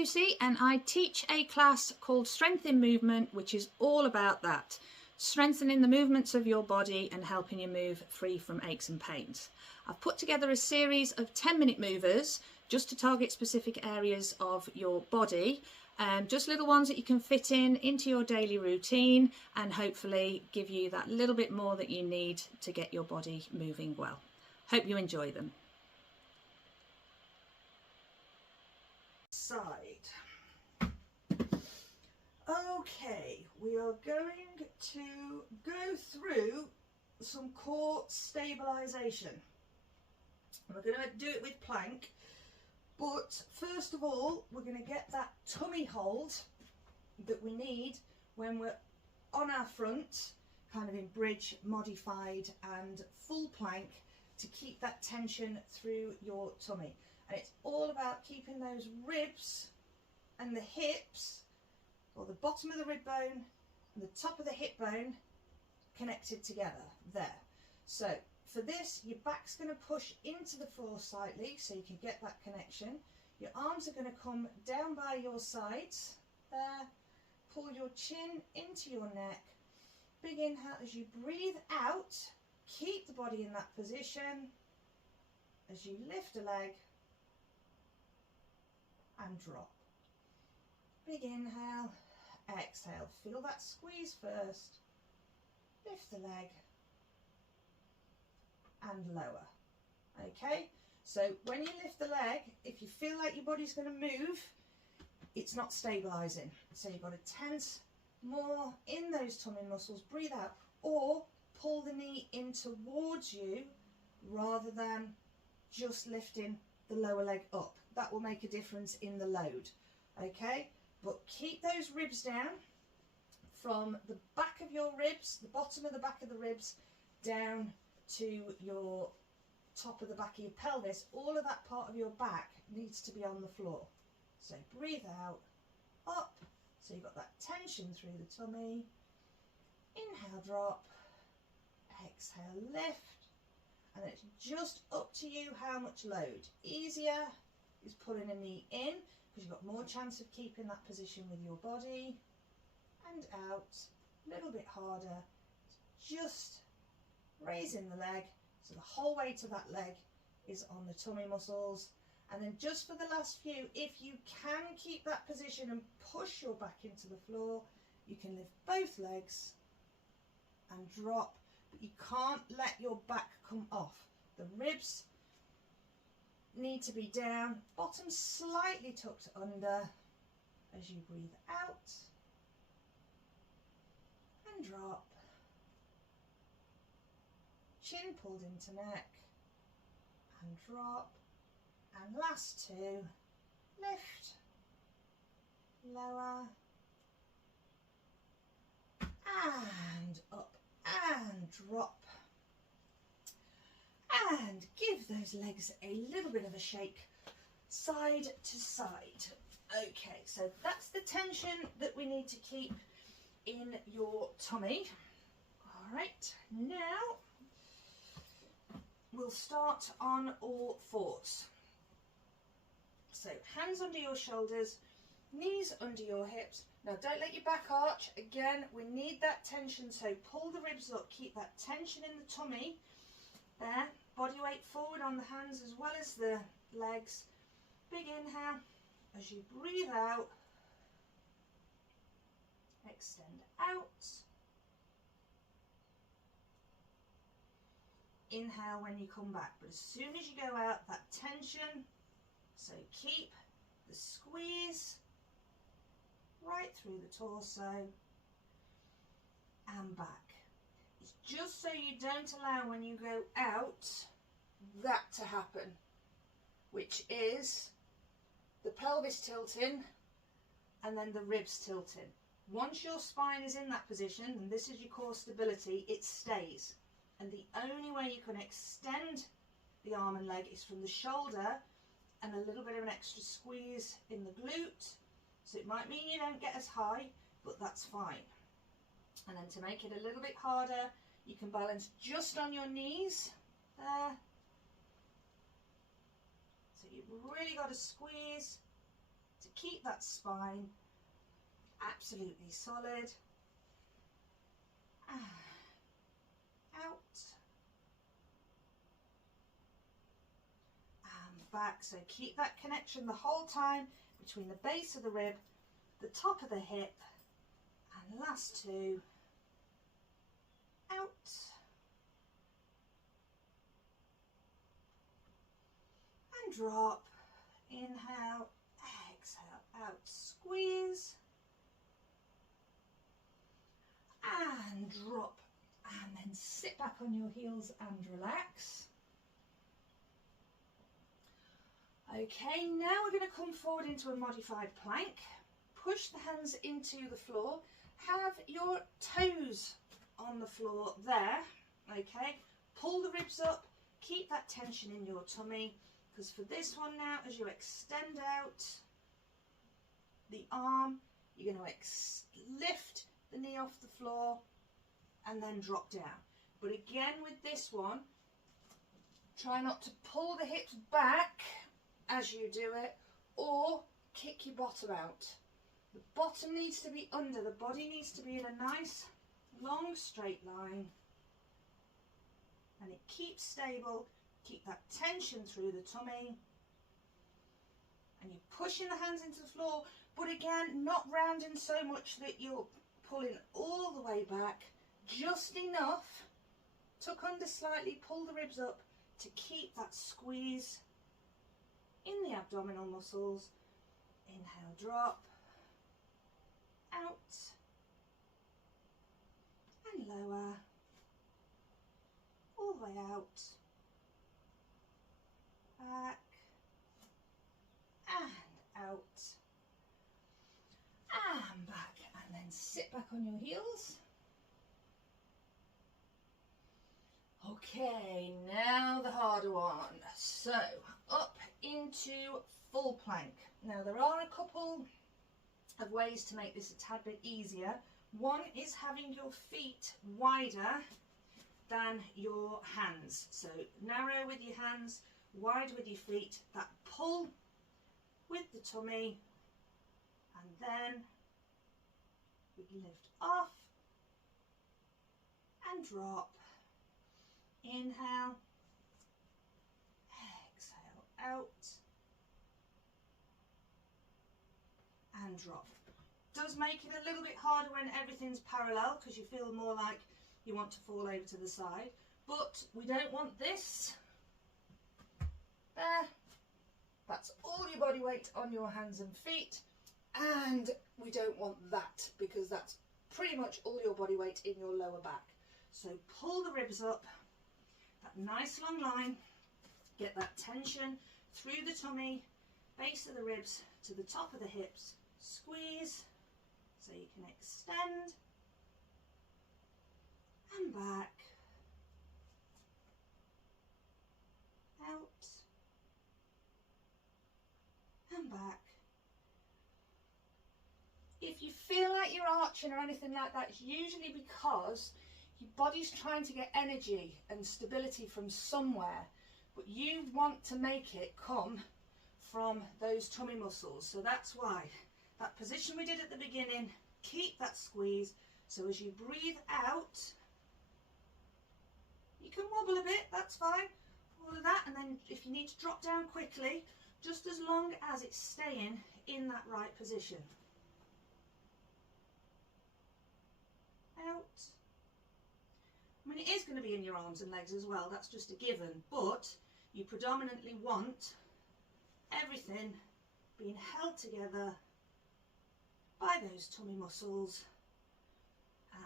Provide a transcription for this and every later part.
Lucy, and I teach a class called Strength in Movement, which is all about that, strengthening the movements of your body and helping you move free from aches and pains. I've put together a series of 10-minute movers just to target specific areas of your body, just little ones that you can fit into your daily routine and hopefully give you that little bit more that you need to get your body moving well. Hope you enjoy them. Side. Okay, we are going to go through some core stabilisation. We're going to do it with plank, but first of all we're going to get that tummy hold that we need when we're on our front, kind of in bridge, modified and full plank, to keep that tension through your tummy. And it's all about keeping those ribs and the hips, or the bottom of the rib bone and the top of the hip bone, connected together there. So for this, your back's going to push into the floor slightly so you can get that connection. Your arms are going to come down by your sides there. Pull your chin into your neck. Big inhale as you breathe out. Keep the body in that position as you lift a leg and drop. Big inhale, exhale. Feel that squeeze first. Lift the leg and lower. Okay, so when you lift the leg, if you feel like your body's going to move, it's not stabilizing. So you've got to tense more in those tummy muscles, breathe out, or pull the knee in towards you rather than just lifting the lower leg up. That will make a difference in the load. Okay, but keep those ribs down from the back of your ribs, the bottom of the back of the ribs, down to your top of the back of your pelvis. All of that part of your back needs to be on the floor. So breathe out, up, so you've got that tension through the tummy. Inhale, drop, exhale, lift, and it's just up to you how much load. Easier is pulling a knee in because you've got more chance of keeping that position with your body, and out, a little bit harder, just raising the leg so the whole weight of that leg is on the tummy muscles. And then just for the last few, if you can keep that position and push your back into the floor, you can lift both legs and drop, but you can't let your back come off. The ribs need to be down, bottom slightly tucked under as you breathe out and drop. Chin pulled into neck and drop. And last two, lift, lower, and up, and drop. And give those legs a little bit of a shake, side to side. Okay, so that's the tension that we need to keep in your tummy. All right, now we'll start on all fours. So hands under your shoulders, knees under your hips. Now don't let your back arch. Again, we need that tension, so pull the ribs up, keep that tension in the tummy there. Body weight forward on the hands as well as the legs. Big inhale as you breathe out. Extend out. Inhale when you come back, but as soon as you go out, that tension. So keep the squeeze right through the torso and back. It's just so you don't allow when you go out that to happen, which is the pelvis tilting and then the ribs tilting. Once your spine is in that position, and this is your core stability, it stays. And the only way you can extend the arm and leg is from the shoulder and a little bit of an extra squeeze in the glute. So it might mean you don't get as high, but that's fine. And then to make it a little bit harder, you can balance just on your knees there. So you've really got to squeeze to keep that spine absolutely solid. Out and back. So keep that connection the whole time between the base of the rib, the top of the hip, and last two. Out and drop. Inhale, exhale, out, squeeze and drop, and then sit back on your heels and relax. Okay, now we're going to come forward into a modified plank. Push the hands into the floor. Have your toes on the floor there. Okay, pull the ribs up. Keep that tension in your tummy, because for this one now, as you extend out the arm, you're going to lift the knee off the floor and then drop down. But again, with this one, try not to pull the hips back as you do it, or kick your bottom out. The bottom needs to be under, the body needs to be in a nice long straight line, and it keeps stable. Keep that tension through the tummy, and you're pushing the hands into the floor, but again, not rounding so much that you're pulling all the way back, just enough, tuck under slightly, pull the ribs up to keep that squeeze in the abdominal muscles. Inhale, drop, out and lower, all the way out, back and out and back, and then sit back on your heels. Okay, now the harder one. So up into full plank. Now there are a couple of ways to make this a tad bit easier. One is having your feet wider than your hands. So narrow with your hands, wide with your feet, that pull with the tummy, and then we lift off and drop. Inhale, exhale, out and drop. Does make it a little bit harder when everything's parallel, because you feel more like you want to fall over to the side, but we don't want this there. That's all your body weight on your hands and feet, and we don't want that, because that's pretty much all your body weight in your lower back. So pull the ribs up, that nice long line, get that tension through the tummy, base of the ribs to the top of the hips, squeeze so you can extend and back, out and back. If you feel like you're arching or anything like that, it's usually because your body's trying to get energy and stability from somewhere, but you want to make it come from those tummy muscles. So that's why that position we did at the beginning, keep that squeeze. So as you breathe out, you can wobble a bit, that's fine, all of that, and then if you need to drop down quickly, just as long as it's staying in that right position. Out. I mean, it is going to be in your arms and legs as well, that's just a given, but you predominantly want everything being held together by those tummy muscles.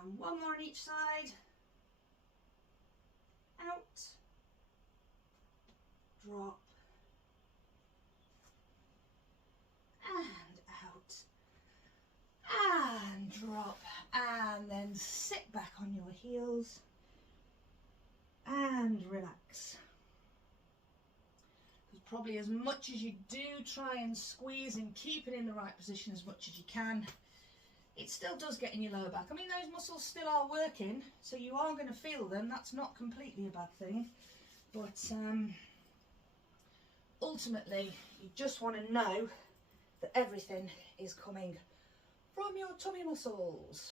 And one more on each side. Out, drop, and out, and drop, and then sit back on your heels and relax. Because probably as much as you do try and squeeze and keep it in the right position as much as you can, it still does get in your lower back. I mean, those muscles still are working, so you are going to feel them. That's not completely a bad thing. But ultimately, you just want to know that everything is coming from your tummy muscles.